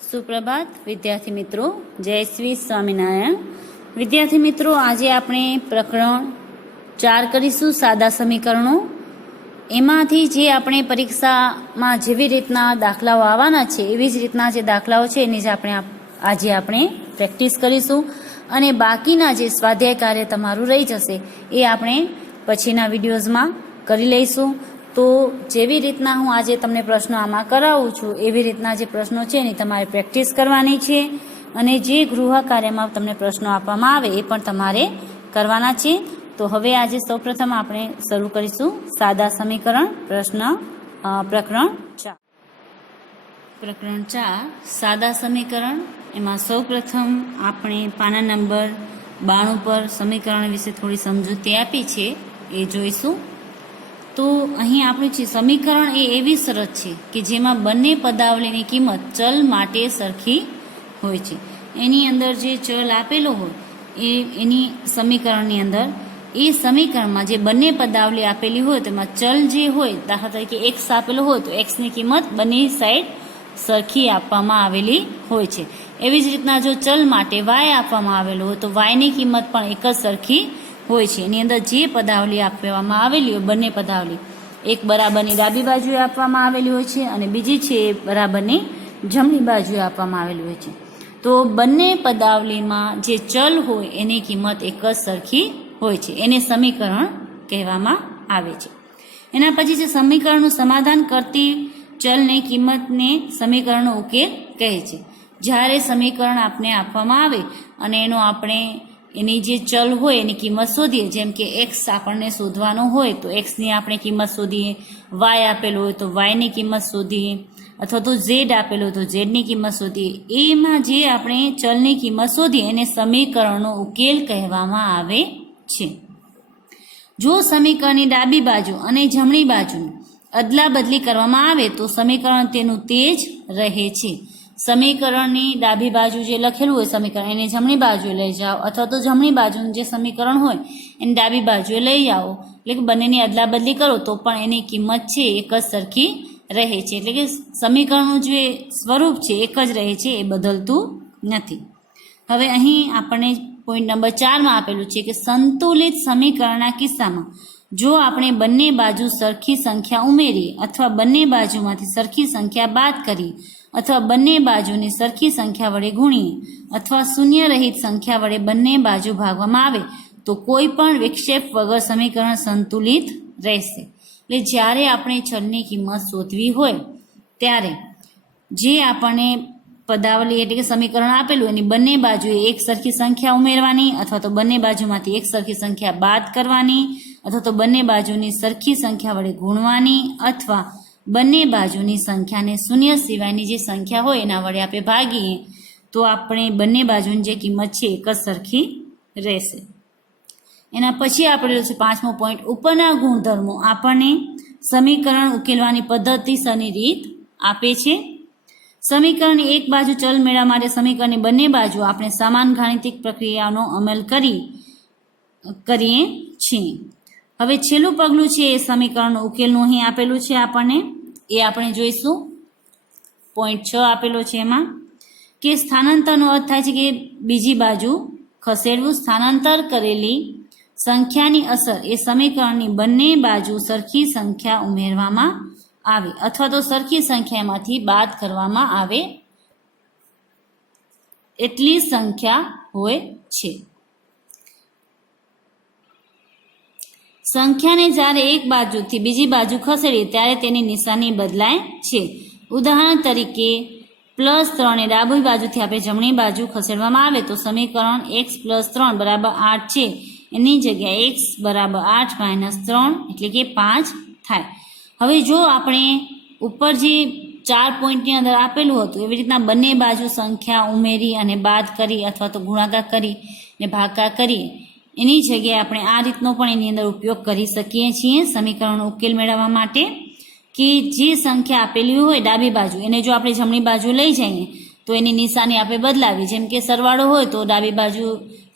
सुप्रभात विद्यार्थी मित्रों, जय श्री स्वामीनारायण। विद्यार्थी मित्रों, आज आपणे प्रकरण 4 करीशुं, सादा समीकरणों। एमांथी जे आपणे परीक्षामां जेवी रीतना दाखलाओ आववाना छे एवी ज रीतना जे दाखलाओ छे एनी ज आज आपणे प्रेक्टिस करीशुं अने बाकीना जे स्वाध्याय कार्य तमारुं रही जशे ए आपणे पछीना विडियोजमां करी लईशुं। तो जेवी रीतना हूँ आज तमने प्रश्नों आमां करावुं छुं एवी रीतना जे प्रश्नों छे एनी तमारे प्रेक्टिस करवानी छे अने जे गृह कार्यमां तमने प्रश्नों आपवामां आवे ए पण तमारे करवाना छे। तो हवे आज सौप्रथम आपणे शरू करीशुं सादा समीकरण प्रकरण 4। प्रकरण 4 सादा समीकरण। एमां सौप्रथम आपणे पाना नंबर 92 पर समीकरण विषे थोड़ी समजूती आपी छे ए जोईशुं। तो अहीं आपणुं छे समीकरण एवी शरत छे कि जेमां बंने पदावलीनी किंमत चल माटे सरखी होय छे। एनी अंदर जे चल आपेलो होय एनी समीकरणनी अंदर ए समीकरणमां जे बंने पदावली आपेली होय तेमां चल जे होय दाखला तरीके एक्स आपेलो होय तो एक्स नी किंमत बंने साइड सरखी आपवामां आवेली होय छे। एवी ज रीतना जो चल माटे वाय आपवामां आवेलो होय तो वाय नी किंमत पण एक ज सरखी होय छे। एनी अंदर जे पदावली आपवामां आवेली होय बंने पदावली एक बराबरनी डाबी बाजुए आपवामां आवेली होय छे अने बीजी छे बराबरनी जमणी बाजुए आपवामां आवेली होय छे। तो बंने पदावलीमां जे चल होय एनी किंमत एक ज सरखी होय छे, एने समीकरण कहेवामां आवे छे। एना पछी जे समीकरणनुं समाधान करती चलने किंमतने समीकरणनो उकेल कहे छे। ज्यारे समीकरण आपने आपवामां आवे अने एनो आपणे एनी जे चल होय एनी किंमत शोधीए, जेम के एक्स आपणने शोधवानो होय तो एक्स नी आपणे किंमत शोधीए, वाय आपेलो होय तो वाय नी किंमत शोधीए अथवा तो झेड आपेलो होय तो झेड नी किंमत शोधीए। एमां जे आपणे चलनी किंमत शोधीए एने समीकरणनो उकेल कहेवामां आवे छे। जो समीकरणनी डाबी बाजू अने जमणी बाजू अदला बदली करवामां आवे तो समीकरण तेनुं तेज रहे छे। समीकरणनी डाबी बाजू जे लखेलुं होय समीकरण एने जमणी बाजुए लई जाओ अथवा तो जमणी बाजुनुं जे समीकरण होय एने डाबी बाजुए लई आओ, એટલે કે બંનેની અદલા બદલી કરો તો પણ એની કિંમત છે એક જ સરખી રહે છે। એટલે કે સમીકરણનું જે સ્વરૂપ છે એક જ રહે છે, એ બદલતું નથી। હવે અહીં આપણને પોઈન્ટ નંબર 4 માં આપેલું છે કે સંતુલિત સમીકરણના કિસ્સામાં જો આપણે બંને બાજુ સરખી સંખ્યા ઉમેરીએ અથવા બંને બાજુમાંથી સરખી સંખ્યા બાદ કરીએ अथवा बंने बाजुनी सरखी संख्या वडे गुणीए अथवा शून्य रहित संख्या वडे बंने बाजू भागवामां आवे तो कोईपण विक्षेप वगर समीकरण संतुलित रहेशे। એટલે જ્યારે આપણે ચલની કિંમત શોધવી હોય ત્યારે જે આપણને પદાવલી એટલે કે સમીકરણ આપેલું એની બંને બાજુએ એક સરખી સંખ્યા ઉમેરવાની અથવા તો બંને બાજુમાંથી એક સરખી સંખ્યા બાદ કરવાની અથવા તો બંને બાજુની સરખી સંખ્યા વડે ગુણવાની અથવા બંને બાજુની સંખ્યાને શૂન્ય સિવાયની જે સંખ્યા હોય એના વડે આપણે ભાગીએ તો આપણે બંને બાજુની જે કિંમત છે એક જ સરખી રહેશે। એના પછી આપણે છે 5મો પોઈન્ટ, ઉપરના ગુણધર્મો આપણને સમીકરણ ઉકેલવાની પદ્ધતિસરની રીત આપે છે। સમીકરણની એક બાજુ ચલ મેળવવા માટે સમીકરણની બંને બાજુ આપણે સમાન ગાણિતિક પ્રક્રિયાનો અમલ કરીએ છીએ। હવે છેલ્લું પગલું છે એ સમીકરણનો ઉકેલનું અહીં આપેલું છે આપણને, એ આપણે જોઈશું। પોઈન્ટ 6 આપેલો છે એમાં કે સ્થાનાંતરનો અર્થ થાય છે કે બીજી બાજુ ખસેડવું। સ્થાનાંતર કરેલી સંખ્યાની અસર એ સમીકરણની બંને બાજુ સરખી સંખ્યા ઉમેરવામાં આવે અથવા તો સરખી સંખ્યામાંથી બાદ કરવામાં આવે એટલી સંખ્યા હોય છે। संख्याने જ્યારે એક બાજુથી બીજી બાજુ ખસેડીએ ત્યારે તેની નિશાની બદલાય છે। ઉદાહરણ તરીકે +3 એ ડાબી બાજુથી આપણે જમણી બાજુ ખસેડવામાં આવે તો સમીકરણ x + 3 = 8 છે એની જગ્યાએ x = 8 - 3 એટલે કે 5 થાય। હવે જો આપણે ઉપર જે 4 પોઈન્ટની અંદર આપેલું હતું એવી રીતના બંને બાજુ સંખ્યા ઉમેરી અને બાદ કરી અથવા તો ગુણાકાર કરી ને ભાગાકાર કરીએ એની જગ્યાએ આપણે આ રીતનો પણ એની અંદર ઉપયોગ કરી શકીએ છીએ સમીકરણનો ઉકેલ મેળવવા માટે કે જે સંખ્યા આપેલી હોય ડાબી બાજુ એને જો આપણે જમણી બાજુ લઈ જઈએ તો એની નિશાની આપણે બદલાવી, જેમ કે સરવાળો હોય તો ડાબી બાજુ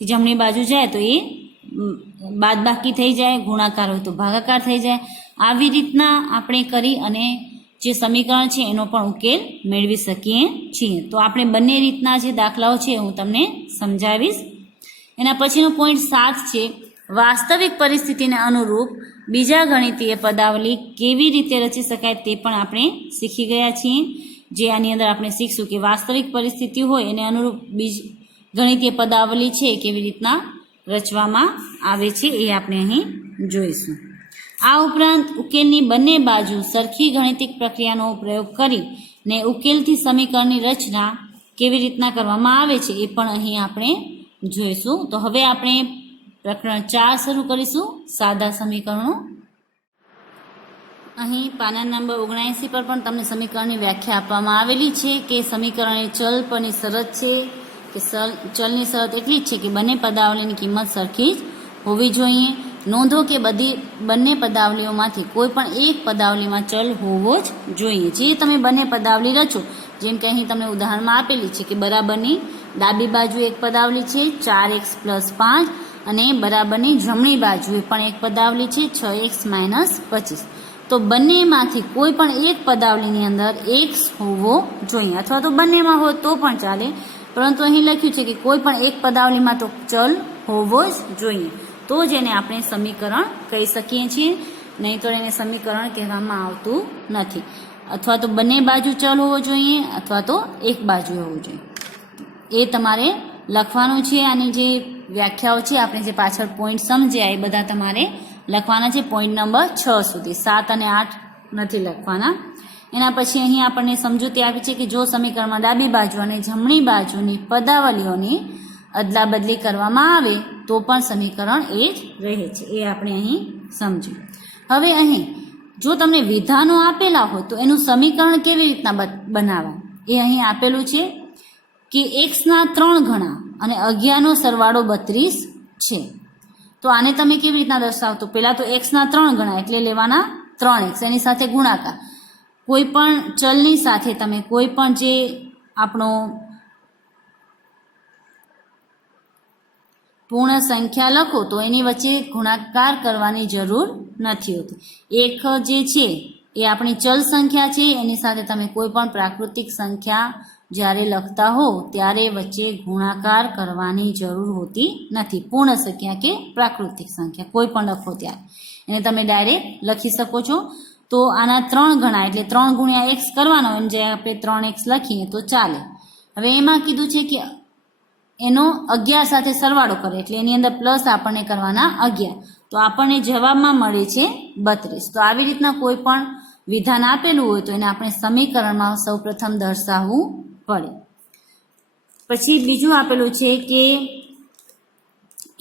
જમણી બાજુ જાય તો એ બાદબાકી થઈ જાય, ગુણાકાર હોય તો ભાગાકાર થઈ જાય। આવી રીતના આપણે કરી અને જે સમીકરણ છે એનો પણ ઉકેલ મેળવી શકીએ છીએ. તો આપણે બંને રીતના જે દાખલાઓ છે હું તમને સમજાવીશ. એના પછીનો પોઈન્ટ 7 છે, વાસ્તવિક પરિસ્થિતિને અનુરૂપ બીજા ગણિતીય પદાવલી કેવી રીતે રચી શકાય તે પણ આપણે શીખી ગયા છીએ. જે આની અંદર આપણે શીખશું કે વાસ્તવિક પરિસ્થિતિ હોય એને અનુરૂપ ગણિતીય પદાવલી છે કેવી રીતના રચવામાં આવે છે એ આપણે અહીં જોઈશું. આ ઉપરાંત ઉકેલની બંને બાજુ સરખી ગાણિતિક પ્રક્રિયાનો પ્રયોગ કરીને ઉકેલથી સમીકરણની રચના કેવી રીતના કરવામાં આવે છે એ પણ અહીં આપણે જોઈશું. તો હવે આપણે પ્રકરણ 4 શરૂ કરીશું, સાદા સમીકરણો. અહીં પાના નંબર 79 પર પણ તમને સમીકરણની વ્યાખ્યા આપવામાં આવેલી છે કે સમીકરણ એ ચલ પરની શરત છે કે ચલની શરત એટલી જ છે કે બંને પદાવલીની કિંમત સરખી જ હોવી જોઈએ. નોંધો કે બંને પદાવલીઓમાંથી કોઈ પણ એક પદાવલીમાં ચલ હોવો જ જોઈએ. જે તમે બંને પદાવલી રચો, જેમ કે અહીં તમને ઉદાહરણમાં આપેલી છે કે બરાબરની ડાબી બાજુ એક પદાવલી છે 4x + 5 અને બરાબરની જમણી બાજુએ પણ એક પદાવલી છે 6x - 25. તો બંનેમાંથી કોઈ પણ એક પદાવલીની અંદર x હોવો જોઈએ, અથવા તો બંનેમાં હોય તો પણ ચાલે, પરંતુ અહીં લખ્યું છે કે કોઈ પણ એક પદાવલીમાં તો ચલ હોવો જ જોઈએ. તો જ એને આપણે સમીકરણ કહી શકીએ છીએ, નહીં તો એને સમીકરણ કહેવામાં આવતું નથી. અથવા તો બંને બાજુ ચલ હોવો જોઈએ અથવા તો એક બાજુ હોવું જોઈએ. એ તમારે લખવાનું છે. આની જે વ્યાખ્યાઓ છે, આપણે જે પાછળ પોઈન્ટ સમજ્યા એ બધા તમારે લખવાના છે પોઈન્ટ નંબર 6 સુધી. 7 અને 8 નથી લખવાના. એના પછી અહીં આપણને સમજૂતી આપી છે કે જો સમીકરણમાં ડાબી બાજુ અને જમણી બાજુની પદાવલીઓની અદલા બદલી કરવામાં આવે તો પણ સમીકરણ એ જ રહે છે. એ આપણે અહીં સમજ્યું. હવે અહીં જો તમને વિધાનો આપેલા હોય તો એનું સમીકરણ કેવી રીતના બનાવવા એ અહીં આપેલું છે કે x ના 3 ગણા અને 11નો સરવાળો 32 છે. તો આને તમે કેવી રીતના દર્શાવો? તો પહેલાં તો x ના 3 ગણા એટલે લેવાના 3x, એની સાથે ગુણાકાર. કોઈ પણ ચલની સાથે તમે કોઈ પણ જે આપણો પૂર્ણ સંખ્યા લખો તો એની વચ્ચે ગુણાકાર કરવાની જરૂર નથી હોતી. એક જે છે એ આપણી ચલ સંખ્યા છે, એની સાથે તમે કોઈ પણ પ્રાકૃતિક સંખ્યા જ્યારે લખતા હો ત્યારે વચ્ચે ગુણાકાર કરવાની જરૂર હોતી નથી. પૂર્ણ સંખ્યા કે પ્રાકૃતિક સંખ્યા કોઈ પણ લખો ત્યારે એને તમે ડાયરેક્ટ લખી શકો છો. તો આના 3 ગણા એટલે 3 × x કરવાનો, એમ જે આપણે 3x લખીએ તો ચાલે. હવે એમાં કીધું છે કે એનો 11 સાથે સરવાળો કરે એટલે એની અંદર પ્લસ આપણને કરવાના 11, તો આપણને જવાબમાં મળે છે 32. તો આવી રીતના કોઈ પણ વિધાન આપેલું હોય તો એને આપણે સમીકરણમાં સૌપ્રથમ દર્શાવવું પડે. પછી બીજું આપેલું છે કે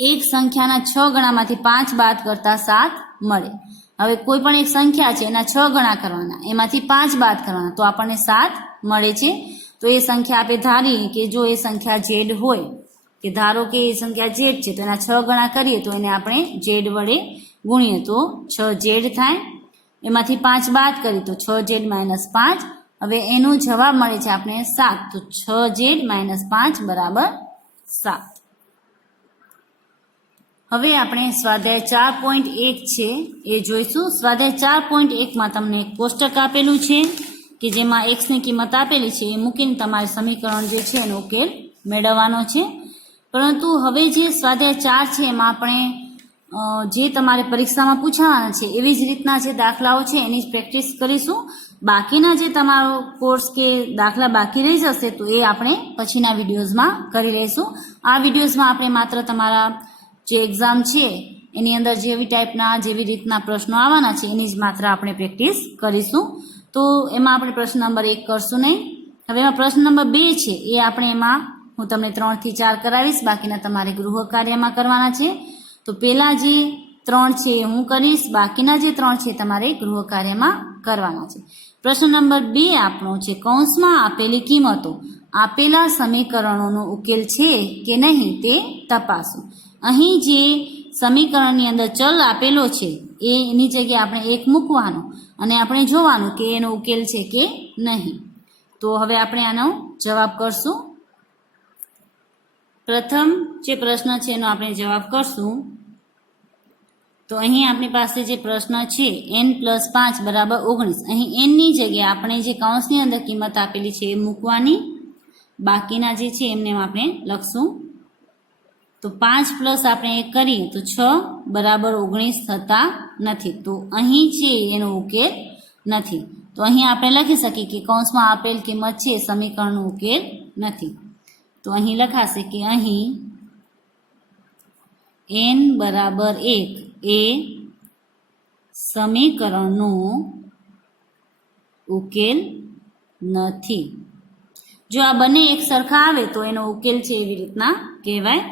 એક સંખ્યાના 6 ગણામાંથી 5 બાદ કરતા 7 મળે. હવે કોઈ પણ એક સંખ્યા છે એના 6 ગણા કરવાના, એમાંથી 5 બાદ કરવાના તો આપણને 7 મળે છે. તો એ સંખ્યા આપણે ધારીએ કે જો એ સંખ્યા z હોય, કે ધારો કે એ સંખ્યા z છે તો એના 6 ગણા કરીએ તો એને આપણે z વડે ગુણીએ તો 6z થાય. એમાંથી 5 બાદ કરીએ તો 6z - 5. હવે એનો જવાબ મળે છે આપણે 7. તો 6z - 5 બરાબર 7. હવે આપણે સ્વાધ્યાય 4.1 છે એ જોઈશું. સ્વાધ્યાય 4.1માં તમને એક કોષ્ટક આપેલું છે કે જેમાં x ની કિંમત આપેલી છે એ મૂકીને તમારે સમીકરણ જે છે એનો ઉકેલ મેળવવાનો છે. પરંતુ હવે જે સ્વાધ્યાય 4 છે એમાં આપણે જે તમારે પરીક્ષામાં પૂછાવાના છે એવી જ રીતના જે દાખલાઓ છે એની જ પ્રેક્ટિસ કરીશું. બાકીના જે તમારો કોર્સ કે દાખલા બાકી રહી જશે તો એ આપણે પછીના વિડીયોઝમાં કરી લઈશું. આ વિડીયોઝમાં આપણે માત્ર તમારા જે એક્ઝામ છે એની અંદર જેવી રીતના પ્રશ્નો આવવાના છે એની જ માત્ર આપણે પ્રેક્ટિસ કરીશું. તો એમાં આપણે પ્રશ્ન નંબર 1 કરશું નહીં. હવે એમાં પ્રશ્ન નંબર 2 છે એ આપણે એમાં હું તમને 3 થી 4 કરાવીશ, બાકીના તમારે ગૃહ કાર્યમાં કરવાના છે. તો પહેલા જે 3 છે એ હું કરીશ, બાકીના જે 3 છે તમારે ગૃહ કાર્યમાં કરવાના છે. પ્રશ્ન નંબર 2 આપણો છે કૌંસમાં આપેલી કિંમતો આપેલા સમીકરણોનો ઉકેલ છે કે નહીં તે તપાસો. અહીં જે સમીકરણની અંદર ચલ આપેલો છે એની જગ્યાએ આપણે 1 મૂકવાનો અને આપણે જોવાનું કે એનો ઉકેલ છે કે નહીં. તો હવે આપણે આનો જવાબ કરશું. પ્રથમ જે પ્રશ્ન છે એનો આપણે જવાબ કરશું તો અહીં આપણી પાસે જે પ્રશ્ન છે n+5 બરાબર 19, અહીં એનની જગ્યાએ આપણે જે કૌંસની અંદર કિંમત આપેલી છે એ મૂકવાની, બાકીના જે છે એમને આપણે લખશું. તો 5 પ્લસ આપણે 1 કરીએ તો 6 બરાબર 19 થતા નથી, તો અહીં છે એનો ઉકેલ નથી. તો અહીં આપણે લખી શકીએ કે કૌંસમાં આપેલ કિંમત છે સમીકરણનો ઉકેલ નથી. તો અહીં લખાશે કે અહીં n બરાબર 1 એ સમીકરણનો ઉકેલ નથી. જો આ બંને એક સરખા આવે તો એનો ઉકેલ છે એવી રીતના કહેવાય.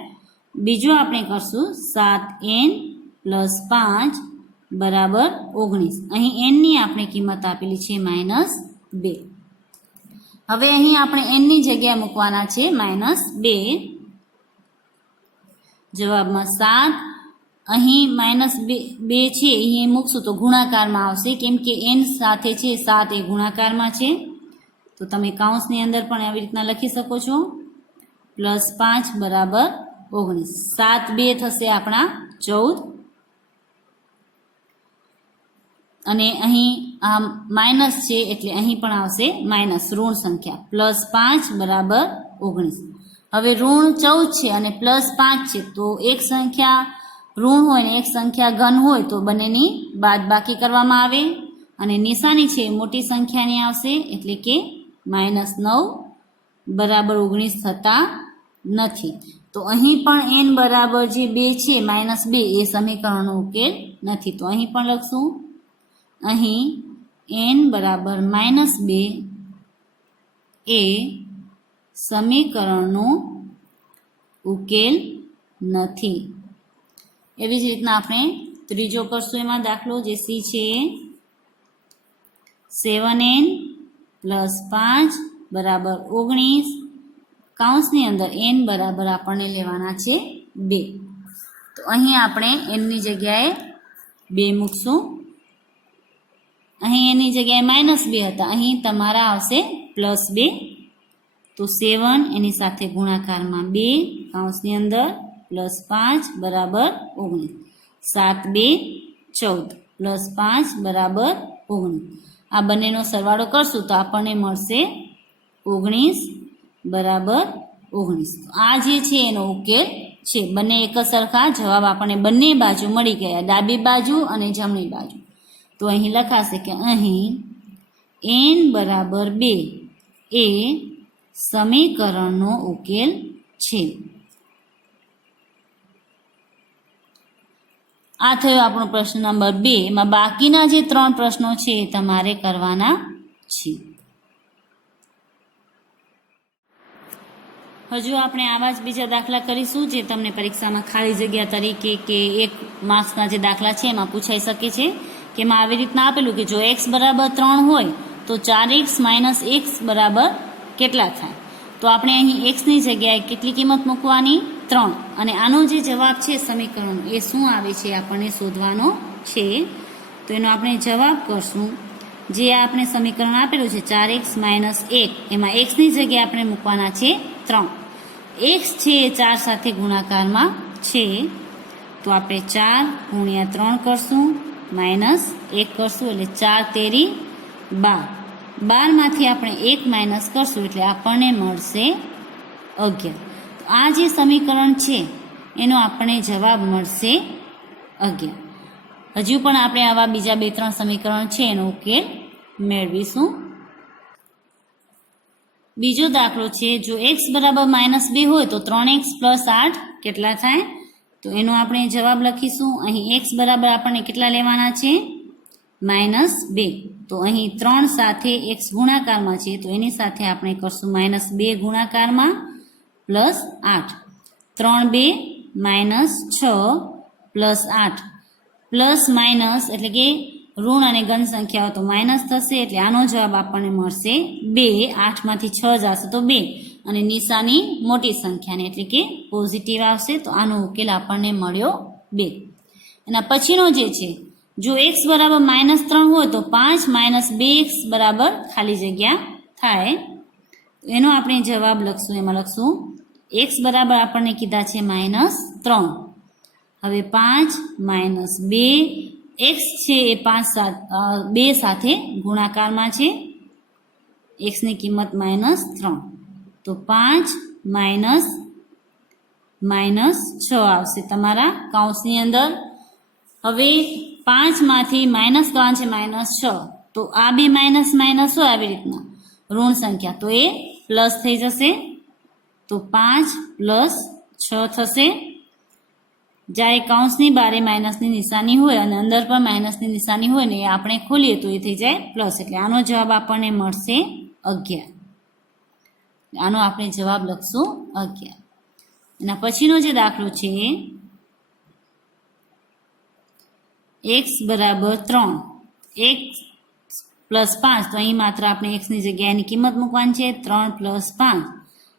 બીજું આપણે કરશું 7n + 5 બરાબર 19. અહીં nની આપણે કિંમત આપેલી છે -2. હવે અહીં આપણે nની જગ્યાએ મૂકવાના છે -2. જવાબમાં 7, અહીં -2 છે અહીં મૂકશું તો ગુણાકારમાં આવશે, કેમ કે n સાથે છે 7 એ ગુણાકારમાં છે. તો તમે કૌંસની અંદર પણ આવી રીતના લખી શકો છો, +5 બરાબર 19. 7 2 થશે આપણા 14, અને અહીં આ માઇનસ છે એટલે અહીં પણ આવશે માઇનસ ઋણ સંખ્યા. +5 બરાબર 19. હવે ઋણ 14 છે અને +5 છે, તો એક સંખ્યા ઋણ હોય ને એક સંખ્યા ઘન હોય તો બંનેની બાદબાકી કરવામાં આવે, અને નિશાની છે મોટી સંખ્યાની આવશે, એટલે કે -9 બરાબર 19 થતા નથી. તો અહીં પણ n બરાબર જે 2 છે -2 એ સમીકરણનો ઉકેલ નથી. તો અહીં પણ લખશું, અહીં n બરાબર -2 એ સમીકરણનો ઉકેલ નથી. એવી જ રીતના આપણે ત્રીજો કરશું. એમાં દાખલો જે c છે 7n + 5 બરાબર 19, કૌંસની અંદર n બરાબર આપણને લેવાના છે 2. તો અહીં આપણે nની જગ્યાએ 2 મૂકશું. અહીં એની જગ્યાએ -2 હતા, અહીં તમારા આવશે +2. તો 7 એની સાથે ગુણાકારમાં 2 કૌંસની અંદર +5 બરાબર 19. 7 2 14 +5 બરાબર 19. આ બંનેનો સરવાળો કરશું તો આપણને મળશે 19 બરાબર 19. આ જે છે એનો ઉકેલ છે. બંને એક સરખા જવાબ આપણને બંને બાજુ મળી ગયા, ડાબી બાજુ અને જમણી બાજુ. તો અહીં લખાશે કે અહીં n બરાબર 2 એ સમીકરણનો ઉકેલ છે. આ થયો આપણો પ્રશ્ન નંબર 2. એમાં બાકીના જે 3 પ્રશ્નો છે એ તમારે કરવાના છે. હજુ આપણે આવા જ બીજા દાખલા કરીશું જે તમને પરીક્ષામાં ખાલી જગ્યા તરીકે કે 1 માર્ક્સના જે દાખલા છે એમાં પૂછાઈ શકે છે. કે એમાં આવી રીતના આપેલું કે જો x બરાબર 3 હોય તો 4x - x બરાબર કેટલા થાય? તો આપણે અહીં xની જગ્યાએ કેટલી કિંમત મૂકવાની? 3. અને આનો જે જવાબ છે સમીકરણ એ શું આવે છે આપણને શોધવાનો છે. તો એનો આપણે જવાબ કરશું, જે આપણે સમીકરણ આપેલું છે 4x - 1, એમાં xની જગ્યાએ આપણે મૂકવાના છે 3. x છે એ 4 સાથે ગુણાકારમાં છે, તો આપણે 4 × 3 કરશું, -1 કરશું, એટલે 4 તેરી 12. 12માંથી આપણે 1 માઇનસ કરશું એટલે આપણને મળશે 11. તો આ જે સમીકરણ છે એનો આપણને જવાબ મળશે 11. હજુ પણ આપણે આવા બીજા 2-3 સમીકરણ છે એનો ઉકેલ મેળવીશું. બીજો દાખલો છે, જો x બરાબર -2 હોય તો 3x + 8 કેટલા થાય? તો એનો આપણે જવાબ લખીશું. અહીં x બરાબર આપણને કેટલા લેવાના છે? -2. તો અહીં 3 સાથે x ગુણાકારમાં છે, તો એની સાથે આપણે કરશું -2 ગુણાકારમાં +8. 3 2 -6 +8. પ્લસ માઇનસ એટલે કે ઋણ અને ઘન સંખ્યાઓ તો માઇનસ થશે, એટલે આનો જવાબ આપણને મળશે 2. 8માંથી 6 જશે તો 2, અને નિશાની મોટી સંખ્યાની એટલે કે પોઝિટિવ આવશે. તો આનો ઉકેલ આપણને મળ્યો 2. એના પછીનો જે છે, જો x બરાબર -3 હોય તો 5 - 2x બરાબર ખાલી જગ્યા થાય. એનો આપણે જવાબ લખશું. એમાં લખશું x બરાબર આપણને કીધા છે -3, હવે 5 માઇનસ 2 x છે એ 2 સાથે ગુણાકારમાં છે, xની કિંમત -3, તો 5 માઇનસ 6 આવશે તમારા કૌંસની અંદર. હવે 5 માંથી માઇનસ કરવાનું છે -6, તો આ બે માઇનસ માઇનસ હોય આવી રીતના ઋણ સંખ્યા તો એ પ્લસ થઈ જશે, તો 5 પ્લસ 6 થશે. જ્યારે કૌંસની બારે માઇનસની નિશાની હોય અને અંદર પણ માઇનસની નિશાની હોય ને એ આપણે ખોલીએ તો એ થઈ જાય પ્લસ, એટલે આનો જવાબ આપણને મળશે 11. આનો આપણે જવાબ લખશું 11. એના પછીનો જે દાખલો છે x બરાબર 3, x પ્લસ 5, તો અહીં માત્ર આપણે xની જગ્યાએ એની કિંમત મૂકવાની છે. 3 પ્લસ 5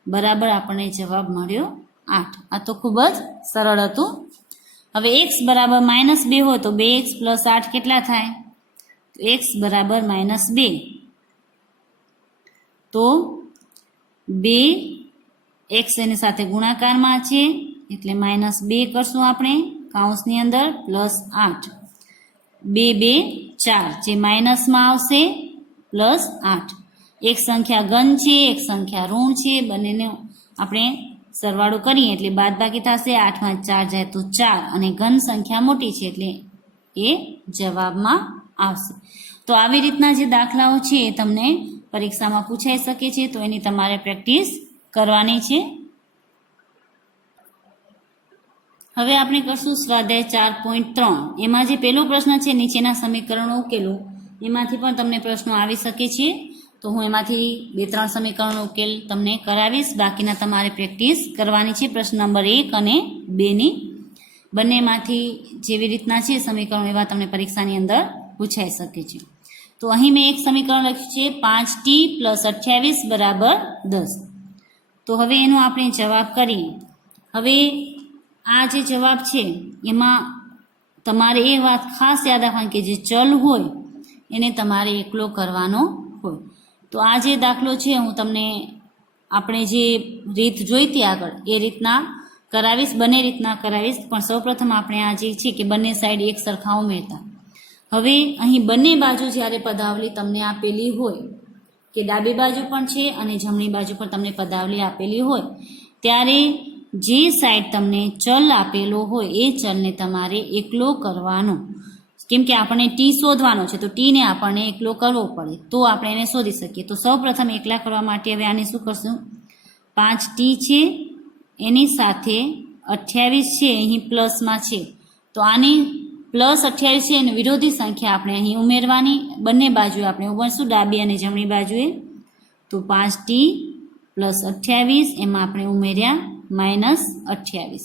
બરાબર આપણને જવાબ મળ્યો 8. આ તો ખૂબ જ સરળ હતું. હવે x બરાબર -2 હોય તો 2x પ્લસ 8 કેટલા થાય? તો x બરાબર -2, તો 2x એની સાથે ગુણાકારમાં છે એટલે -2 કરશું આપણે કૌંસની અંદર, પ્લસ 8, 2 2 4 જે માઇનસમાં આવશે, પ્લસ 8. એક સંખ્યા ઘન છે, એક સંખ્યા ઋણ છે, બંનેને આપણે સરવાળો કરીએ એટલે બાદબાકી થશે. 8 માં 4 જાય તો 4, અને ઘન સંખ્યા મોટી છે એટલે એ જવાબમાં આવશે. તો આવી રીતના જે દાખલાઓ છે એ તમને પરીક્ષામાં પૂછાઈ શકે છે, તો એની તમારે પ્રેક્ટિસ કરવાની છે. હવે આપણે કરશું સ્વાધ્યાય 4.3. એમાં જે પહેલો પ્રશ્ન છે નીચેના સમીકરણો ઉકેલો, એમાંથી પણ તમને પ્રશ્નો આવી શકે છે, તો હું એમાંથી 2-3 સમીકરણો ઉકેલ તમને કરાવીશ, બાકીના તમારે પ્રેક્ટિસ કરવાની છે. પ્રશ્ન નંબર 1 અને 2ની બંનેમાંથી જેવી રીતના છે સમીકરણો એવા તમને પરીક્ષાની અંદર પૂછાઈ શકે છે. તો અહીં મેં એક સમીકરણ લખ્યું છે 5t + 28 બરાબર 10. તો હવે એનો આપણે જવાબ કરીએ. હવે આ જે જવાબ છે એમાં તમારે એ વાત ખાસ યાદ રાખવાની કે જે ચલ હોય એને તમારે એકલો કરવાનો હોય. તો આ જે દાખલો છે હું તમને આપણે જે રીત જોઈતી આગળ એ રીતના કરાવીશ, બંને રીતના કરાવીશ, પણ સૌપ્રથમ આપણે આ જે છે કે બંને સાઈડ એક સરખા ઉમેરતા. હવે અહીં બંને બાજુ જ્યારે પદાવલી તમને આપેલી હોય કે ડાબી બાજુ પણ છે અને જમણી બાજુ પણ તમને પદાવલી આપેલી હોય, ત્યારે જે સાઈડ તમને ચલ આપેલો હોય એ ચલને તમારે એકલો કરવાનો. કેમ કે આપણને ટી શોધવાનો છે તો ટીને આપણને એકલો કરવો પડે તો આપણે એને શોધી શકીએ. તો સૌપ્રથમ એકલા કરવા માટે હવે આને શું કરશું? 5t છે એની સાથે 28 છે અહીં પ્લસમાં છે, તો આની પ્લસ 28 છે એની વિરોધી સંખ્યા આપણે અહીં ઉમેરવાની. બંને બાજુએ આપણે ઉમેરશું, ડાબી અને જમણી બાજુએ. તો 5t + 28 એમાં આપણે ઉમેર્યા -28,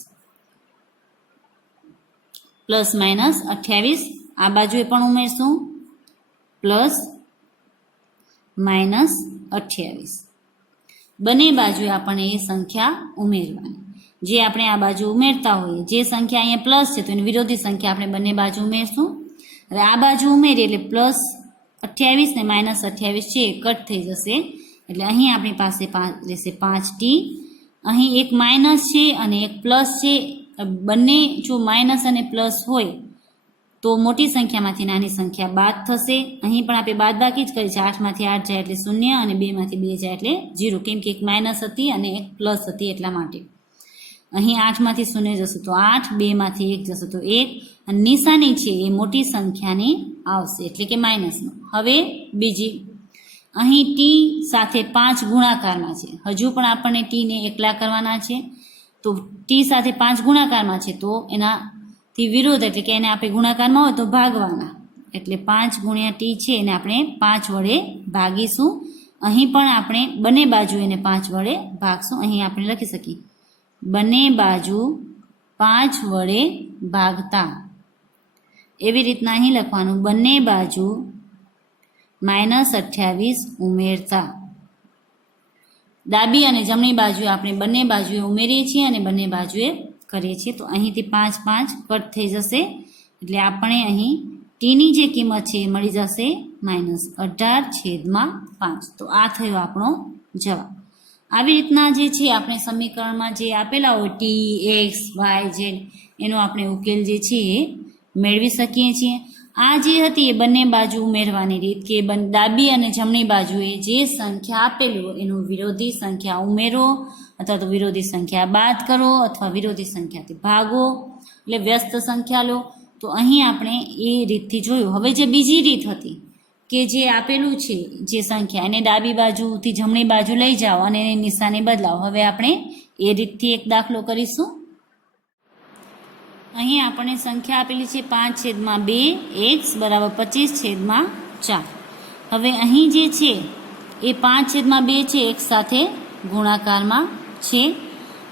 પ્લસ -28 આ બાજુએ પણ ઉમેરશું, પ્લસ -28. બંને બાજુએ આપણને એ સંખ્યા ઉમેરવાની જે આપણે આ બાજુ ઉમેરતા હોઈએ. જે સંખ્યા અહીંયા પ્લસ છે તો એની વિરોધી સંખ્યા આપણે બંને બાજુ ઉમેરશું. હવે આ બાજુ ઉમેરીએ એટલે પ્લસ 28 ને -28 છે એ કટ થઈ જશે, એટલે અહીં આપણી પાસે રહેશે 5t. અહીં એક માઇનસ છે અને એક પ્લસ છે. બંને જો માઇનસ અને પ્લસ હોય તો મોટી સંખ્યામાંથી નાની સંખ્યા બાદ થશે. અહીં પણ આપણે બાદબાકી જ કરી છે, 8 માંથી 8 જાય એટલે 0 અને 2 માંથી 2 જાય એટલે 0, કેમ કે એક માઇનસ હતી અને એક પ્લસ હતી એટલા માટે. અહીં 8 માંથી 0 જશે તો 8, 2 માંથી 1 જશે તો 1, અને નિશાની છે એ મોટી સંખ્યાની આવશે એટલે કે માઇનસનો. હવે બીજી અહીં ટી સાથે 5 ગુણાકારમાં છે, હજુ પણ આપણને ટીને એકલા કરવાના છે. તો ટી સાથે 5 ગુણાકારમાં છે તો એનાથી વિરોધ એટલે કે એને આપણે ગુણાકારમાં હોય તો ભાગવાના, એટલે 5 ગુણ્યા ટી છે એને આપણે 5 વડે ભાગીશું. અહીં પણ આપણે બંને બાજુ એને 5 વડે ભાગશું. અહીં આપણે લખી શકીએ બંને બાજુ 5 વડે ભાગતા. એવી રીતના અહીં લખવાનું બંને બાજુ -28 ઉમેરતા. ડાબી અને જમણી બાજુએ આપણે બંને બાજુએ ઉમેરીએ છીએ અને બંને બાજુએ કરીએ છીએ. તો અહીંથી 5 5 કટ થઈ જશે, એટલે આપણે અહીં ટીની જે કિંમત છે એ મળી જશે -18/5. તો આ થયો આપણો જવાબ. આવી રીતના જે છે આપણે સમીકરણમાં જે આપેલા હોય ટી એક્સ વાય ઝેડ એનો આપણે ઉકેલ જે છે એ મેળવી શકીએ છીએ. આ જે હતી એ બંને બાજુ ઉમેરવાની રીત કે ડાબી અને જમણી બાજુએ જે સંખ્યા આપેલી હોય એનું વિરોધી સંખ્યા ઉમેરો અથવા તો વિરોધી સંખ્યા બાદ કરો અથવા વિરોધી સંખ્યાથી ભાગો એટલે વ્યસ્ત સંખ્યા લો. તો અહીં આપણે એ રીતથી જોયું. હવે જે બીજી રીત હતી કે જે આપેલું છે જે સંખ્યા એને ડાબી બાજુથી જમણી બાજુ લઈ જાઓ અને એની નિશાની બદલાવો. હવે આપણે એ રીતથી એક દાખલો કરીશું. અહીં આપણને સંખ્યા આપેલી છે 5/2 x બરાબર 25/4. હવે અહીં જે છે એ 5/2 છે એક સાથે ગુણાકારમાં છે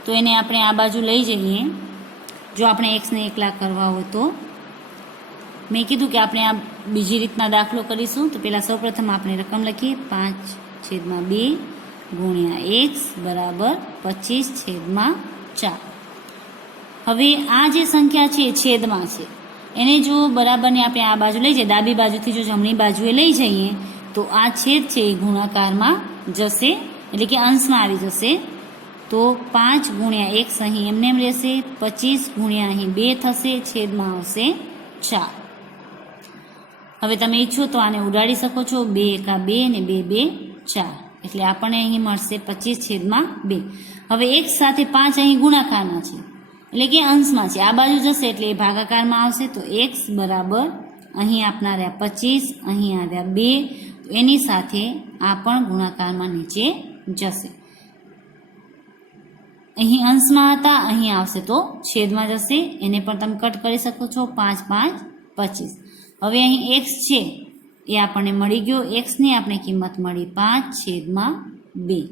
તો એને આપણે આ બાજુ લઈ જઈએ. જો આપણે એક્સને એકલા કરવા હોય તો મેં કીધું કે આપણે આ બીજી રીતના દાખલો કરીશું. તો પહેલાં સૌપ્રથમ આપણે રકમ લખીએ 5/2 ગુણ્યા x બરાબર 25/4. હવે આ જે સંખ્યા છે છેદમાં છે એને જો બરાબરની આપણે આ બાજુ લઈ જઈએ ડાબી બાજુથી જો જમણી બાજુએ લઈ જઈએ તો આ છેદ છે એ ગુણાકારમાં જશે એટલે કે અંશમાં આવી જશે. તો 5 ગુણ્યા x અહીં એમને એમ રહેશે, 25 ગુણ્યા અહીં 2 થશે, છેદમાં આવશે 4. હવે તમે ઈચ્છો તો આને ઉડાડી શકો છો. 2 એકા 2 ને 2 2 4 એટલે આપણને અહીં મળશે 25/2. હવે x સાથે 5 અહીં ગુણાકારના છે એટલે કે અંશમાં છે, આ બાજુ જશે એટલે એ ભાગાકારમાં આવશે. તો x બરાબર અહીં આપના રહ્યા 25, અહીં આવ્યા 2, તો એની સાથે આ પણ ગુણાકારમાં નીચે જશે. અહીં અંશમાં હતા, અહીં આવશે તો છેદમાં જશે. એને પણ તમે કટ કરી શકો છો. 5 5 25. હવે અહીં x છે એ આપણને મળી ગયો. xની આપણે કિંમત મળી 5/2.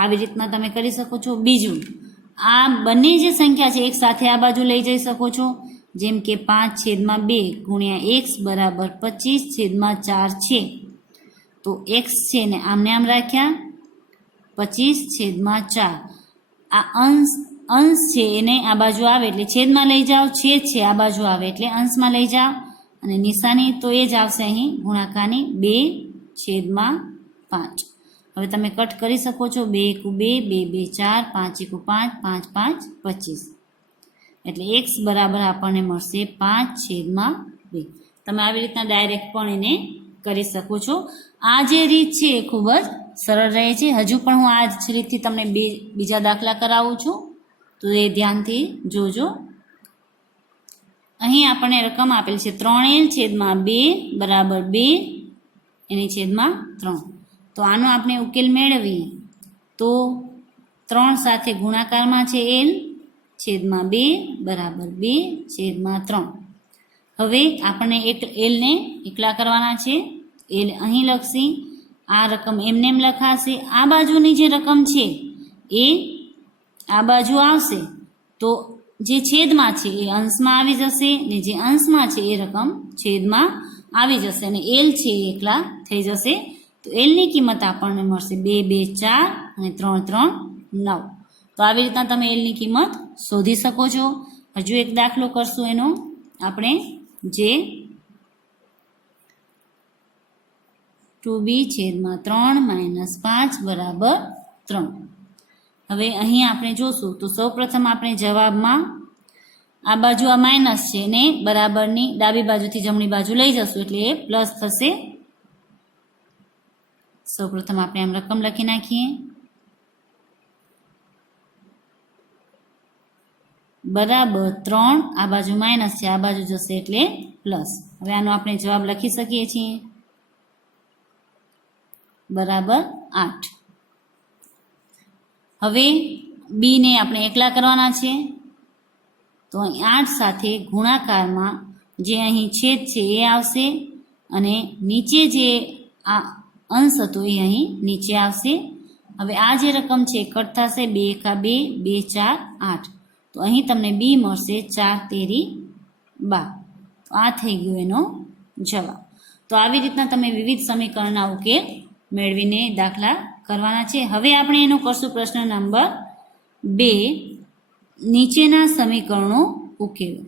આવી રીતના તમે કરી શકો છો. બીજું આ બંને જે સંખ્યા છે એક સાથે આ બાજુ લઈ જઈ શકો છો. જેમ કે 5/2 ગુણ્યા x બરાબર 25/4 છે. તો x છે ને આમને આમ રાખ્યા 25/4. આ અંશ છે એને આ બાજુ આવે એટલે છેદમાં લઈ જાઓ, છેદ છે આ બાજુ આવે એટલે અંશમાં લઈ જાઓ અને નિશાની તો એ જ આવશે અહીં ગુણાકારની 2/5. હવે તમે કટ કરી શકો છો. 2 × 2 2 2 4 5 × 5 5 5 25 એટલે x બરાબર આપણને મળશે 5/2. તમે આવી રીતના ડાયરેક્ટ પણ એને કરી શકો છો. આ જે રીત છે એ ખૂબ જ સરળ રહે છે. હજુ પણ હું આ જ રીતથી તમને બીજા દાખલા કરાવું છું તો એ ધ્યાનથી જોજો. અહીં આપણને રકમ આપેલ છે 3l/2 બરાબર 2 એની છેદમાં 3. તો આનો આપણે ઉકેલ મેળવીએ તો 3 સાથે ગુણાકારમાં છે l/2 બરાબર 2/3. હવે આપણને એક એલને એકલા કરવાના છે. એલ અહીં લખશી, આ રકમ એમને એમ લખાશે. આ બાજુની જે રકમ છે એ આ બાજુ આવશે તો જે છેદમાં છે એ અંશમાં આવી જશે ને જે અંશમાં છે એ રકમ છેદમાં આવી જશે અને એલ છે એ એકલા થઈ જશે. તો એલની કિંમત આપણને મળશે 2 2 4 અને 3 3 9. તો આવી રીતના તમે એલની કિંમત શોધી શકો છો. હજુ એક દાખલો કરશું એનો આપણે જે 2b/3 - 5 બરાબર 3. હવે અહીં આપણે જોશું તો સૌપ્રથમ આપણે જવાબમાં આ બાજુ આ માઇનસ છે ને બરાબરની ડાબી બાજુથી જમણી બાજુ લઈ જશું એટલે એ પ્લસ થશે. સૌપ્રથમ આપણે આમ રકમ લખી નાખીએ બરાબર 3. આ બાજુ માઇનસ છે, આ બાજુ જશે એટલે પ્લસ. હવે આનો આપણે જવાબ લખી શકીએ છીએ બરાબર 8. હવે બી ને આપણે એકલા કરવાના છે તો અહીં 8 સાથે ગુણાકારમાં જે અહીં છેદ છે એ આવશે અને નીચે જે આ અંશ હતો એ અહીં નીચે આવશે. હવે આ જે રકમ છે એ કટ થશે. 2 એકા 2 2 4 8. તો અહીં તમને બી મળશે 4 તેરી 12. તો આ થઈ ગયો એનો જવાબ. તો આવી રીતના તમે વિવિધ સમીકરણના ઉકેલ મેળવીને દાખલા કરવાના છે. હવે આપણે એનો કરશું પ્રશ્ન નંબર 2. નીચેના સમીકરણો ઉકેલો.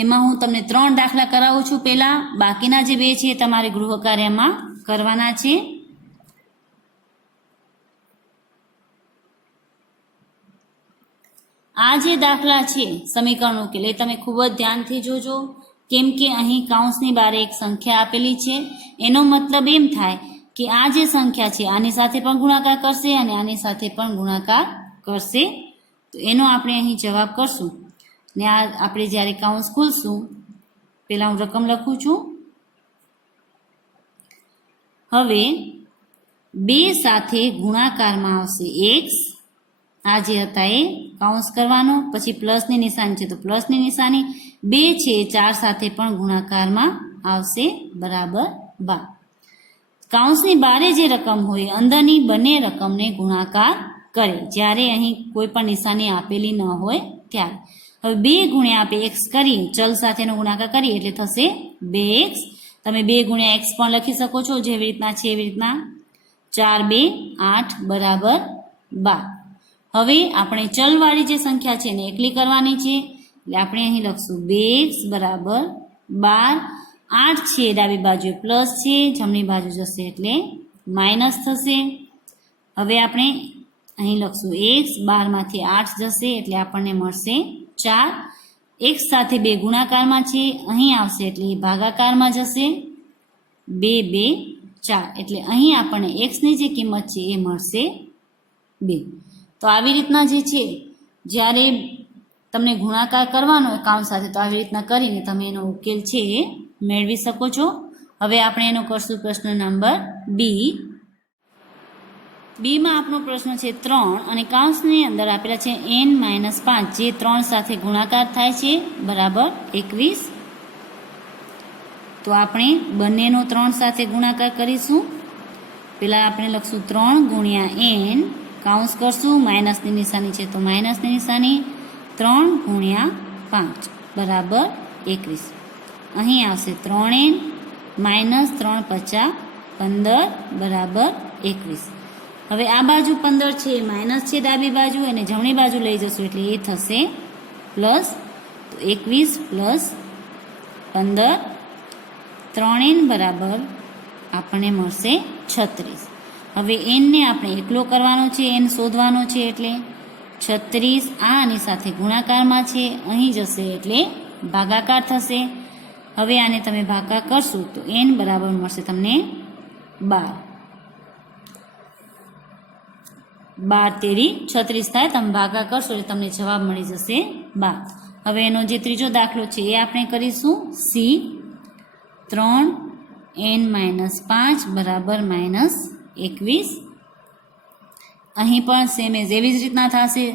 એમાં હું તમને 3 દાખલા કરાવું છું પહેલા, બાકીના જે 2 છે એ તમારે ગૃહ કાર્યમાં કરવાના છે. આ જે દાખલા છે સમીકરણ ઉકેલ એ તમે ખૂબ જ ધ્યાનથી જોજો, કેમ કે અહીં કૌંસની બહાર એક સંખ્યા આપેલી છે. એનો મતલબ એમ થાય કે આ જે સંખ્યા છે આની સાથે પણ ગુણાકાર કરશે અને આની સાથે પણ ગુણાકાર કરશે. તો એનો આપણે અહીં જવાબ કરશું ને આ આપણે જ્યારે કૌંસ ખોલશું, પહેલાં હું રકમ લખું છું. હવે 2 સાથે ગુણાકારમાં આવશે x, આ જે હતા એ કૌંસ કરવાનો, પછી પ્લસની નિશાની છે તો પ્લસની નિશાની, 2 છે 4 સાથે પણ ગુણાકારમાં આવશે બરાબર 12. કૌંસની બારે જે રકમ હોય અંદરની બંને રકમને ગુણાકાર કરે જ્યારે અહીં કોઈ પણ નિશાની આપેલી ન હોય ત્યારે. હવે 2 ગુણ્યા આપણે x કરી ચલ સાથેનો ગુણાકાર કરીએ એટલે થશે 2x. તમે 2 ગુણ્યા x પણ લખી શકો છો જેવી રીતના છે એવી રીતના. 4 2 8 બરાબર 12. હવે આપણે ચલવાળી જે સંખ્યા છે એને એકલી કરવાની છે એટલે આપણે અહીં લખશું 2x બરાબર 12. 8 છે ડાબી બાજુ પ્લસ છે, જમણી બાજુ જશે એટલે માઇનસ થશે. હવે આપણે અહીં લખશું x, 12માંથી 8 જશે એટલે આપણને મળશે 4. x સાથે 2 ગુણાકારમાં છે, અહીં આવશે એટલે એ ભાગાકારમાં જશે. 2 2 4 એટલે અહીં આપણને x ની જે કિંમત છે એ મળશે 2. તો આવી રીતના જે છે જ્યારે તમને ગુણાકાર કરવાનો હોય કૌંસ સાથે તો આવી રીતના કરીને તમે એનો ઉકેલ છે એ મેળવી શકો છો. હવે આપણે એનો કરશું પ્રશ્ન નંબર બીમાં આપણો પ્રશ્ન છે 3 અને કૌંસની અંદર આપેલા છે n-5 જે 3 સાથે ગુણાકાર થાય છે બરાબર 21. તો આપણે બંનેનો 3 સાથે ગુણાકાર કરીશું. પહેલાં આપણે લખશું 3 ગુણ્યા n, કૌંસ કરશું, માઇનસની નિશાની છે તો માઇનસની નિશાની, 3 ગુણ્યા 5 બરાબર 21. અહીં આવશે 3n માઇનસ 3 50 15 બરાબર 21. હવે આ બાજુ 15 છે માઇનસ છે ડાબી બાજુ અને જમણી બાજુ લઈ જશું એટલે એ થશે પ્લસ. તો 21 પ્લસ 15, 3n બરાબર આપણને મળશે 36. હવે nને આપણે એકલો કરવાનો છે, n શોધવાનો છે એટલે 36. આની સાથે ગુણાકારમાં છે, અહીં જશે એટલે ભાગાકાર થશે. હવે આને તમે ભાગાકાર કરશો તો n બરાબર મળશે તમને 12. 12 તેરી 36 થાય, તમે ભાગાકાર કરશો એટલે તમને જવાબ મળી જશે 12. હવે એનો જે ત્રીજો દાખલો છે એ આપણે કરીશું c. 3n-5 બરાબર -21. અહીં પણ સેમ એજ એવી જ રીતના થશે,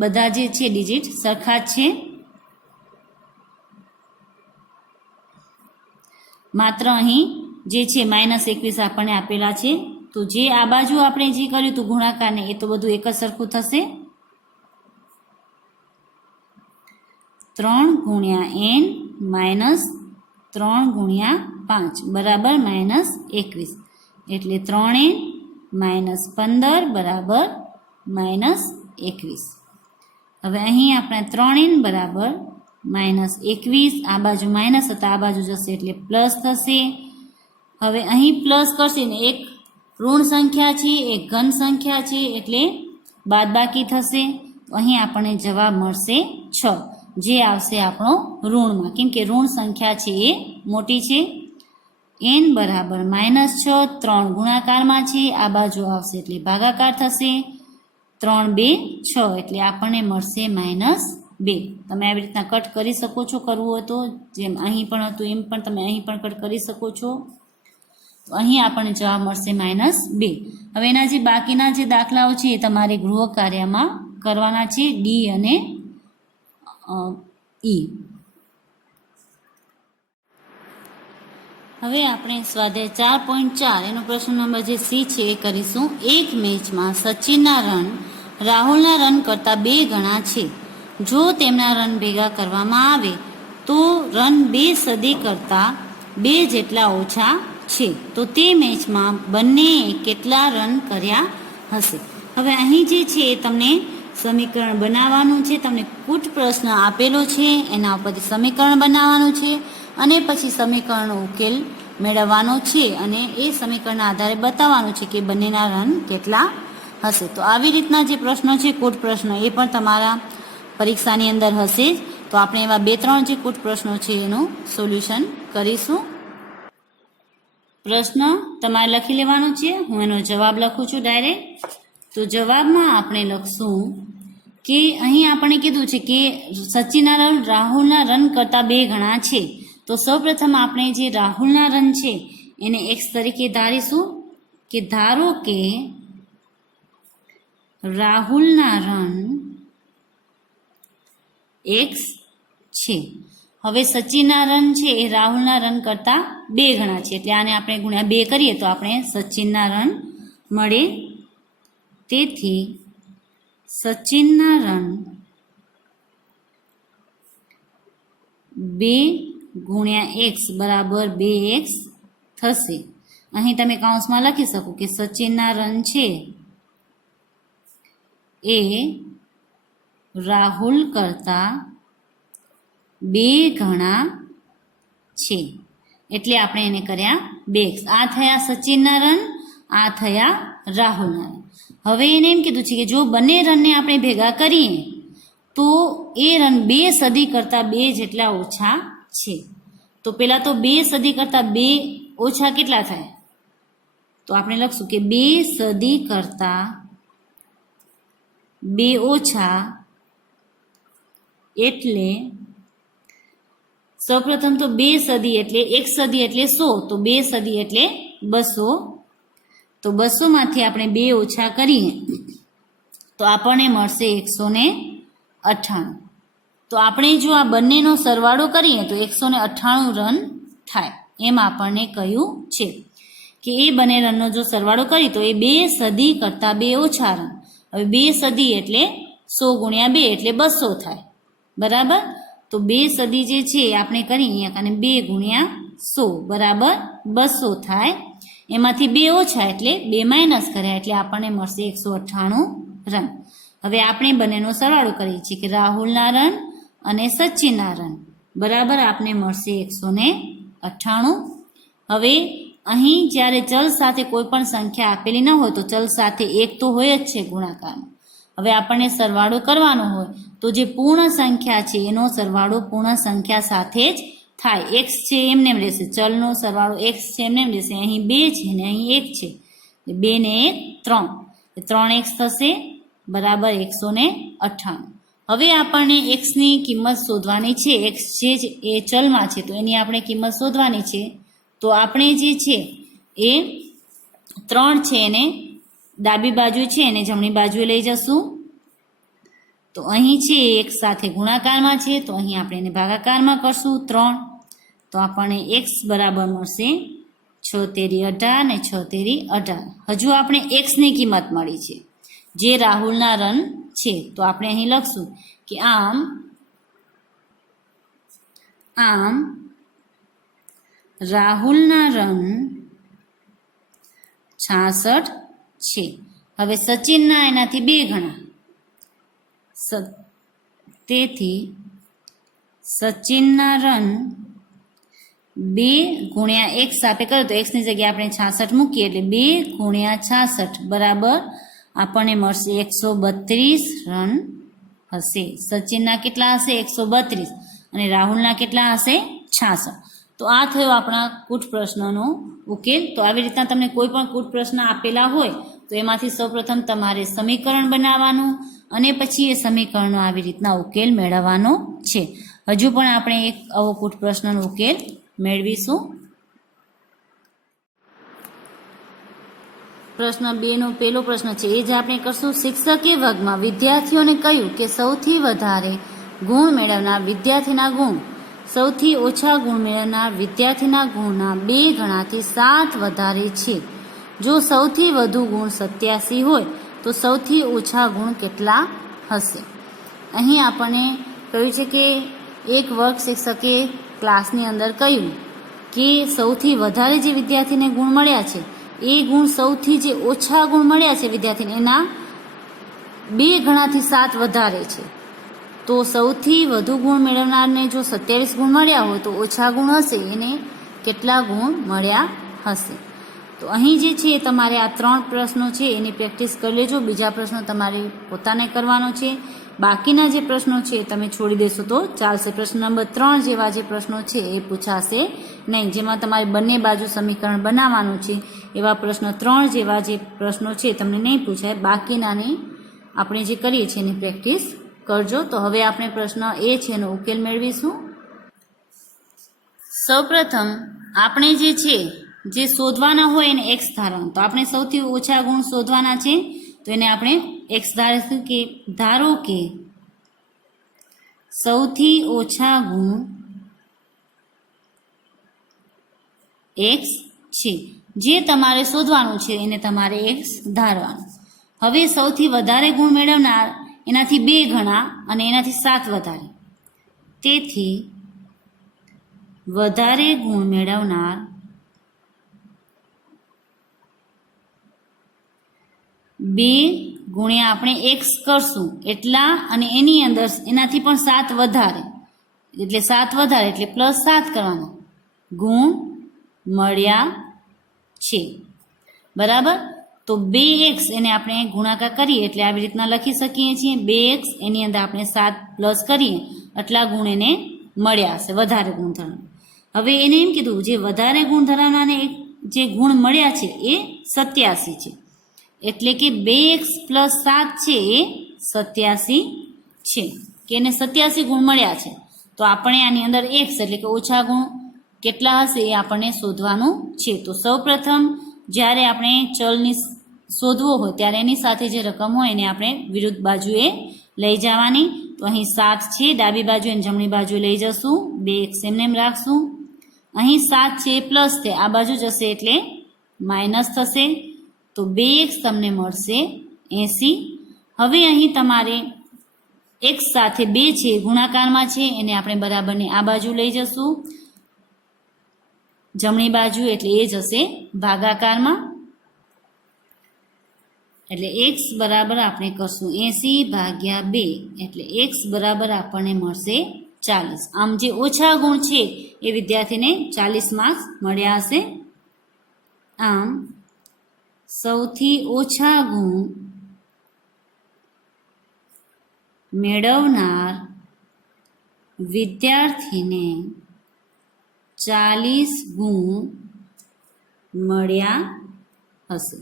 બધા જે છે ડિજિટ સરખા જ છે, માત્ર અહીં જે છે -21 આપણને આપેલા છે. તો જે આ બાજુ આપણે જે કર્યું હતું ગુણાકારને એ તો બધું એક જ સરખું થશે. 3 ગુણ્યા n માઇનસ 3 ગુણ્યા 5 બરાબર -21 એટલે 3n માઇનસ 15 બરાબર -21. હવે અહીં આપણે 3n બરાબર -21, આ બાજુ માઇનસ હતા આ બાજુ જશે એટલે પ્લસ થશે. હવે અહીં પ્લસ કરશે ને એક ઋણ સંખ્યા છે એક ઘન સંખ્યા છે એટલે બાદબાકી થશે. તો અહીં આપણને જવાબ મળશે 6 જે આવશે આપણો ઋણમાં, કેમ કે ઋણ સંખ્યા છે એ મોટી છે. n બરાબર -6, 3 ગુણાકારમાં છે, આ બાજુ આવશે એટલે ભાગાકાર થશે. 3 2 6 એટલે આપણને મળશે -2. તમે આવી રીતના કટ કરી શકો છો, કરવું હોય તો જેમ અહીં પણ હતું એમ પણ તમે અહીં પણ કટ કરી શકો છો. તો અહીં આપણને જવાબ મળશે -2. હવે એના જે બાકીના જે દાખલાઓ છે એ તમારે ગૃહ કાર્યમાં કરવાના છે, D અને E. હવે આપણે સ્વાધ્યાય 4.4 એનો પ્રશ્ન નંબર જે C છે એ કરીશું. એક મેચમાં સચિનના રન રાહુલના રન કરતાં 2 ગણા છે. જો તેમના રન ભેગા કરવામાં આવે તો રન 2 સદી કરતાં 2 જેટલા ઓછા છે. તો તે મેચમાં બંનેએ કેટલા રન કર્યા હશે? હવે અહીં જે છે એ તમને સમીકરણ બનાવવાનું છે, તમને કૂટ પ્રશ્ન આપેલો છે, એના ઉપરથી સમીકરણ બનાવવાનું છે અને પછી સમીકરણનો ઉકેલ મેળવવાનો છે અને એ સમીકરણના આધારે બતાવવાનું છે કે બંનેના રન કેટલા હશે. તો આવી રીતના જે પ્રશ્નો છે કૂટ પ્રશ્ન એ પણ તમારા પરીક્ષાની અંદર હશે જ. તો આપણે એવા 2-3 જે કૂટ પ્રશ્નો છે એનું સોલ્યુશન કરીશું. પ્રશ્ન તમારે લખી લેવાનો છે, હું એનો જવાબ લખું છું ડાયરેક્ટ. તો જવાબમાં આપણે લખશું કે અહીં આપણે કીધું છે કે સચિનના રન રાહુલના રન કરતાં 2 ગણા છે. તો સૌપ્રથમ આપણે જે રાહુલના રન છે એને x તરીકે ધારીશું કે ધારો કે રાહુલના રન x છે. હવે સચિનના રન છે એ રાહુલના રન કરતાં 2 ગણા છે, એટલે આને આપણે ગુણ્યા 2 કરીએ તો આપણે સચિનના રન મળે. તેથી સચિનના રન 2 ગુણ્યા x બરાબર 2x થશે. અહીં તમે કૌંસમાં લખી શકો કે સચિનના રન છે એ રાહુલ કરતાં 2 ગણા છે, એટલે આપણે એને કર્યા 2x. આ થયા સચિનના રન, આ થયા રાહુલના રન. હવે એને એમ કીધું છે કે જો બંને રનને આપણે ભેગા કરીએ તો એ રન 2 સદી કરતાં 2 જેટલા ઓછા છે. તો પહેલાં તો 2 સદી કરતાં 2 ઓછા કેટલા થાય? તો આપણે લખશું કે 2 સદી કરતાં 2 ઓછા એટલે સૌપ્રથમ તો 2 સદી એટલે 1 સદી એટલે 100, તો 2 સદી એટલે 200. તો 200 માંથી આપણે 2 ઓછા કરીએ તો આપણને મળશે 198. તો આપણે જો આ બંનેનો સરવાળો કરીએ તો 198 રન થાય, એમ આપણને કહ્યું છે કે એ બંને રનનો જો સરવાળો કરી તો એ 2 સદી કરતાં 2 ઓછા રન. હવે 2 સદી એટલે 100 ગુણ્યા 2 એટલે 200 થાય, બરાબર. તો 2 સદી જે છે એ આપણે કરીએ અને 2 ગુણ્યા 100 બરાબર 200 થાય. એમાંથી 2 ઓછા એટલે 2 માઇનસ કર્યા એટલે આપણને મળશે 198 રન. હવે આપણે બંનેનો સરવાળો કરીએ છીએ કે રાહુલના રન અને સચિનના રન બરાબર આપણે મળશે 198. હવે અહીં જ્યારે ચલ સાથે કોઈ પણ સંખ્યા આપેલી ન હોય તો ચલ સાથે 1 તો હોય જ છે ગુણાકારમાં. હવે આપણને સરવાળો કરવાનો હોય તો જે પૂર્ણ સંખ્યા છે એનો સરવાળો પૂર્ણ સંખ્યા સાથે જ થાય. x છે એમને એમ રહેશે, ચલનો સરવાળો x છે એમને એમ રહેશે. અહીં 2 છે ને અહીં 1 છે, 2 ને 1 3, 3x થશે બરાબર 198. હવે આપણને x ની કિંમત શોધવાની છે. x છે એ ચલમાં છે તો એની આપણે કિંમત શોધવાની છે. તો આપણે જે છે એ 3 છે એને ડાબી બાજુ છે એને જમણી બાજુએ લઈ જશું. તો અહીં છે એક સાથે ગુણાકારમાં છે તો અહીં આપણે એને ભાગાકારમાં કરશું 3. તો આપણને x બરાબર મળશે 6 તેરી 18 ને 6 તેરી 18. હજુ આપણે x ની કિંમત મળી છે જે રાહુલના રન છે. તો આપણે અહીં લખશું કે આમ રાહુલના રન 66 છે. હવે સચિનના એનાથી 2 ગણા, તેથી સચિનના રન 2 ગુણ્યા x સાથે કરો તો x ની જગ્યાએ આપણે 66 મૂકીએ એટલે 2 ગુણ્યા 66 બરાબર આપણને મળશે 132 રન હશે. સચિનના કેટલા હશે? 132 અને રાહુલના કેટલા હશે? 66. તો આ થયો આપણા કૂટ પ્રશ્નનો ઉકેલ. તો આવી રીતના તમને કોઈ પણ કૂટ પ્રશ્ન આપેલા હોય તો એમાંથી સૌપ્રથમ તમારે સમીકરણ બનાવવાનું અને પછી એ સમીકરણનો આવી રીતના ઉકેલ મેળવવાનો છે. હજુ પણ આપણે એક આવો કૂટ પ્રશ્નનો ઉકેલ મેળવીશું. પ્રશ્ન 2 નો પહેલો પ્રશ્ન છે એ જ આપણે કરશું. શિક્ષકે વર્ગમાં વિદ્યાર્થીઓને કહ્યું કે સૌથી વધારે ગુણ મેળવનાર વિદ્યાર્થીના ગુણ સૌથી ઓછા ગુણ મેળવનાર વિદ્યાર્થીના ગુણના 2 ગણાથી 7 વધારે છે. જો સૌથી વધુ ગુણ 87 હોય તો સૌથી ઓછા ગુણ કેટલા હશે? અહીં આપણને કહ્યું છે કે એક વર્ગ શિક્ષકે ક્લાસની અંદર કહ્યું કે સૌથી વધારે જે વિદ્યાર્થીને ગુણ મળ્યા છે એ ગુણ સૌથી જે ઓછા ગુણ મળ્યા છે વિદ્યાર્થીને એના 2 ગણાથી 7 વધારે છે, તો સૌથી વધુ ગુણ મેળવનારને જો 27 ગુણ મળ્યા હોય તો ઓછા ગુણ હશે એને કેટલા ગુણ મળ્યા હશે. તો અહીં જે છે તમારે આ 3 પ્રશ્નો છે એની પ્રેક્ટિસ કરી લેજો. બીજા પ્રશ્નો તમારે પોતાને કરવાનો છે. બાકીના જે પ્રશ્નો છે તમે છોડી દેશો તો ચાલશે. પ્રશ્ન નંબર 3 જેવા જે પ્રશ્નો છે એ પૂછાશે નહીં, જેમાં તમારે બંને બાજુ સમીકરણ બનાવવાનું છે. એવા પ્રશ્ન 3 જેવા જે પ્રશ્નો છે તમને નહીં પૂછાય. બાકીનાની આપણે જે કરીએ છીએ એની પ્રેક્ટિસ કરજો. તો હવે આપણે પ્રશ્ન એ છે એનો ઉકેલ મેળવીશું. સૌપ્રથમ આપણે જે છે જે શોધવાના હોય એને x ધારવાનું. તો આપણે સૌથી ઓછા ગુણ શોધવાના છે, તો એને આપણે x ધારીશું. કે ધારો કે સૌથી ઓછા ગુણ x છે, જે તમારે શોધવાનું છે એને તમારે x ધારવાનું. હવે સૌથી વધારે ગુણ મેળવનાર એનાથી 2 ગણા અને એનાથી 7 વધારે, તેથી વધારે ગુણ મેળવનાર 2 ગુણ્યા આપણે x કરશું એટલા, અને એની અંદર એનાથી પણ 7 વધારે, એટલે 7 વધારે એટલે +7 કરવાના ગુણ મળ્યા છે. બરાબર. તો 2x એને આપણે ગુણાકાર કરીએ એટલે આવી રીતના લખી શકીએ છીએ. 2x એની અંદર આપણે 7 પ્લસ કરીએ એટલા ગુણ એને મળ્યા હશે, વધારે ગુણ ધરાવનાર. હવે એને એમ કીધું જે વધારે ગુણ ધરાવનારને જે ગુણ મળ્યા છે એ 87 છે, એટલે કે 2x + 7 છે એ 87 છે, કે એને 87 ગુણ મળ્યા છે. તો આપણે આની અંદર x એટલે કે ઓછા ગુણ કેટલા હશે એ આપણને શોધવાનું છે. તો સૌપ્રથમ જ્યારે આપણે ચલની શોધવો હોય ત્યારે એની સાથે જે રકમ હોય એને આપણે વિરુદ્ધ બાજુએ લઈ જવાની. તો અહીં 7 છે, ડાબી બાજુ અને જમણી બાજુ લઈ જશું. 2x એમને એમ રાખશું. અહીં 7 છે એ પ્લસ છે, આ બાજુ જશે એટલે માઇનસ થશે. તો 2x તમને મળશે 80. હવે અહીં તમારે x સાથે 2 છે ગુણાકારમાં છે, એને આપણે બરાબરને આ બાજુ લઈ જશું. જમણી બાજુ એટલે એ જશે ભાગાકારમાં, એટલે x બરાબર આપણે કરશું 80/2, એટલે x બરાબર આપણને મળશે 40. આમ જે ઓછા ગુણ છે એ વિદ્યાર્થીને 40 માર્ક્સ મળ્યા હશે. આમ સૌથી ઓછા ગુણ મેળવનાર વિદ્યાર્થીને 40 ગુણ મળ્યા હશે.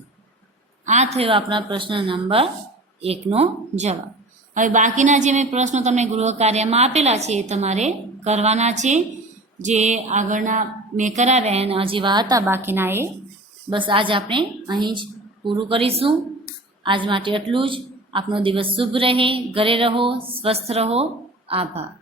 આ થયો આપણા પ્રશ્ન નંબર 1નો જવાબ. હવે બાકીના જે મેં પ્રશ્નો તમને ગૃહ કાર્યમાં આપેલા છે એ તમારે કરવાના છે. જે આગળના મેં કરાવ્યા એના જેવા હતા બાકીના એ. બસ આજ આપણે અહીં જ પૂરું કરીશું. આજ માટે એટલું જ. આપનો દિવસ શુભ રહે. ઘરે રહો, સ્વસ્થ રહો. આભાર.